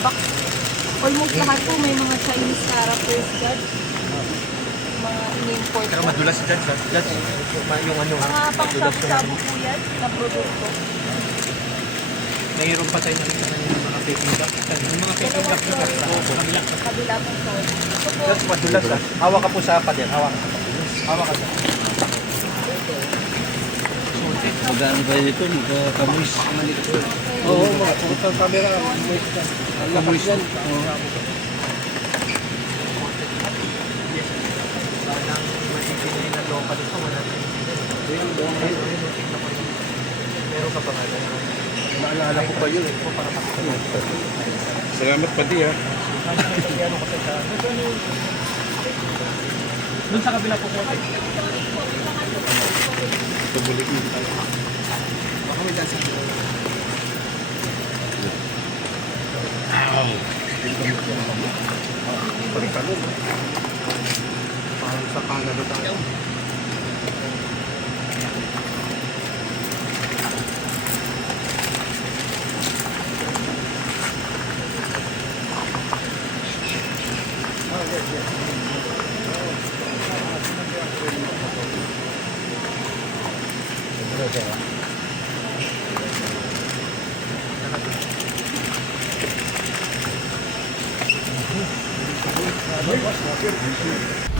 box. Almost lahat po may mga Chinese characters dyan. Mga in-import po. madulas si Judge. ah. Judge, yung ano ha? Mga pang Madulas siya. shabu po yan na produkto. Mayroon pa tayo nakita na yung mga baking duck. Yung mga baking duck na sa kabila. Kabila po po. Ito po, Judge, madulas ah. Hawak ka po sa pader. Hawak ka. Hawak ka. Magkano ba dito? Magkakamuis. Oo, mga pumunta camera. Magkakamuis yan. Sanang masipinay na local ito. Wala na yung Meron ka pa nga. Naalala ko pa yun. eh. Salamat pa di ha. Doon sa kabila po po. Tubulik mo. Baka dyan sa kilo. Wow! Palitan mo. Parang sa Canada tayo. Okay. 忘れてるんですよ。